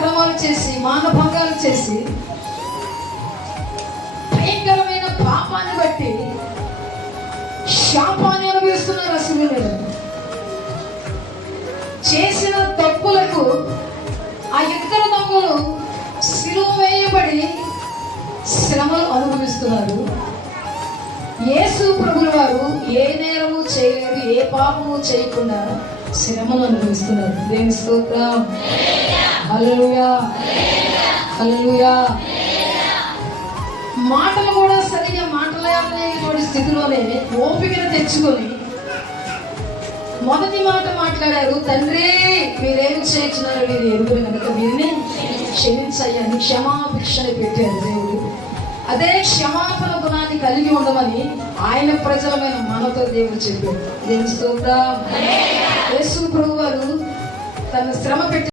అక్రమాలు చేసి, మానభంగాలు చేసి, భయంకరమైన పాపాన్ని బట్టి శాపాన్ని అనుభవిస్తున్నారు. అసలు చేసిన తప్పులకు ఆ ఇద్దరు దొంగలు సిలువ వేయబడి శ్రమలు అనుభవిస్తున్నారు. యేసు ప్రభుల వారు ఏ నేరము చేయలేదు, ఏ పాపము చేయకుండా శ్రమలు అనుభవిస్తున్నారు. దేవుని స్తోత్రం. హల్లెలూయా, హల్లెలూయా. మాటలు కూడా సరిగా మాట్లాడలేని స్థితిలోనే ఓపికను తెచ్చుకొని మొదటి మాట మాట్లాడారు, తండ్రి మీరేం చేయించున్నారో మీరు ఎరుగురు కనుక వీరిని క్షమించయ్యా అని క్షమాభిక్షని పెట్టారు దేవుడు. అదే క్షమాపణ గుణాన్ని కలిగి ఉండమని ఆయన ప్రజలమైన మనతో దేవుడు చెప్పాడు. దేవుని స్తోత్రం. యేసు ప్రభువారు తన శ్రమ పెట్టి